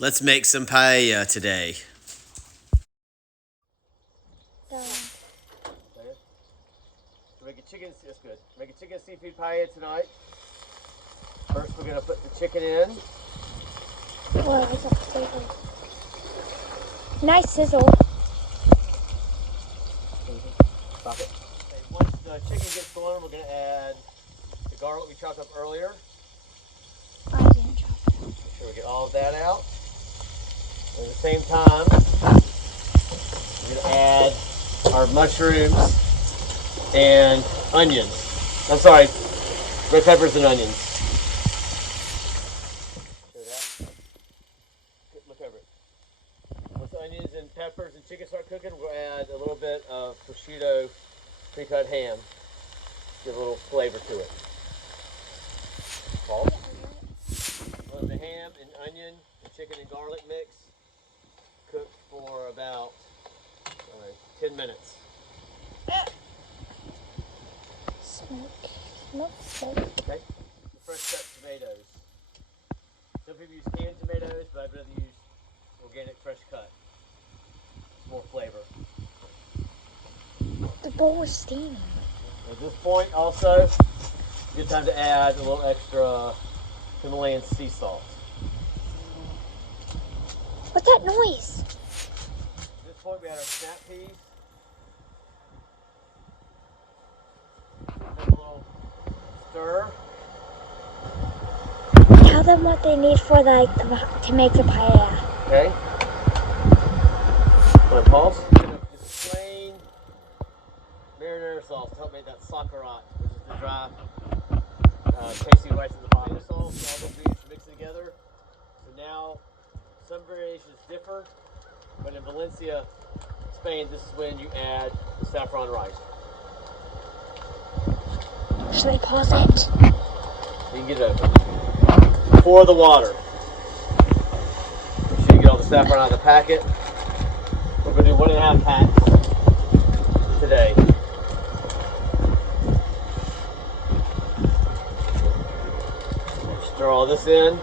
Let's make some paella today. Make a chicken. That's good. Make a chicken seafood paella tonight. First, we're gonna put the chicken in. Nice sizzle. Stop it. Okay, once the chicken gets going, we're gonna add the garlic we chopped up earlier. I didn't chop it. Make sure we get all of that out. And at the same time, we're gonna add our mushrooms and onions. I'm sorry, red peppers and onions. Show that. Look over it. Once the onions and peppers and chicken start cooking, we'll add a little bit of prosciutto pre-cut ham. Give a little flavor to it. Paul? Let the ham and onion and chicken and garlic mix cook for about 10 minutes. Smoke. Okay. The fresh cut tomatoes. Some people use canned tomatoes, but I'd rather use organic fresh cut. It's more flavor. The bowl is steaming. At this point, also, it's a good time to add a little extra Himalayan sea salt. What's that noise? At this point, we add our snap peas. Have a little stir. Tell them what they need for to make the paella. Okay. Want to pause? Just plain marinara sauce to help make that saccharat, which is the dry, tasty rice at the bottom. Sauce, all the ingredients mixed together. So now, some variations differ, but in Valencia, Spain, this is when you add the saffron rice. Should I pause it? You can get it open. Pour the water. Make sure you get all the saffron out of the packet. We're going to do 1.5 packs today. Stir all this in.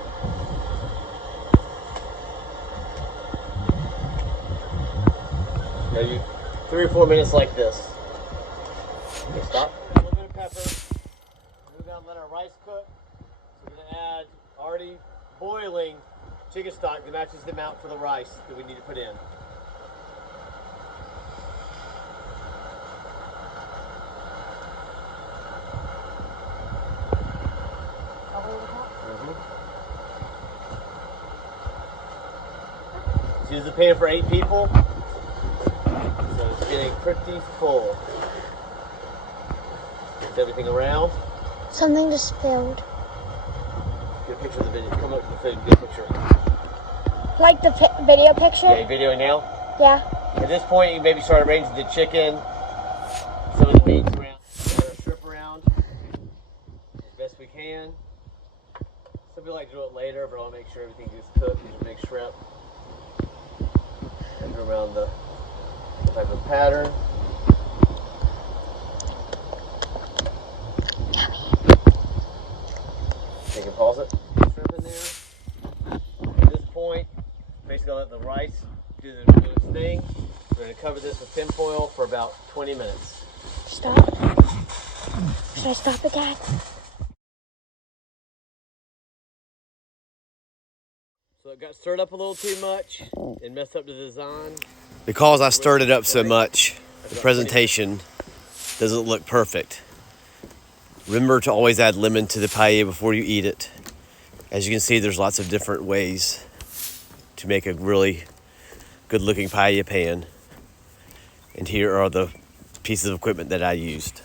Now you 3 or 4 minutes like this. Okay, stop. A little bit of pepper. We're going to let our rice cook. So we're going to add already boiling chicken stock that matches the amount for the rice that we need to put in. Let's use the pan for 8 people. So it's getting pretty full. Mix everything around. Something just spilled. Get a picture of the video. Come up to the food and get a picture. Like the video picture? Yeah, you videoing now? Yeah. At this point, you maybe start arranging the chicken, some of the meats around, strip around as best we can. Some people like to do it later, but I'll make sure everything gets cooked. These are big shrimp. And go around the type of pattern. You can pause it. Shrimp in there. At this point, basically I'll let the rice do its thing. We're going to cover this with tin foil for about 20 minutes. Stop. Should I stop it, Dad? So it got stirred up a little too much and messed up the design. Because I stirred it up so much, the presentation doesn't look perfect. Remember to always add lemon to the paella before you eat it. As you can see, there's lots of different ways to make a really good looking paella pan. And here are the pieces of equipment that I used.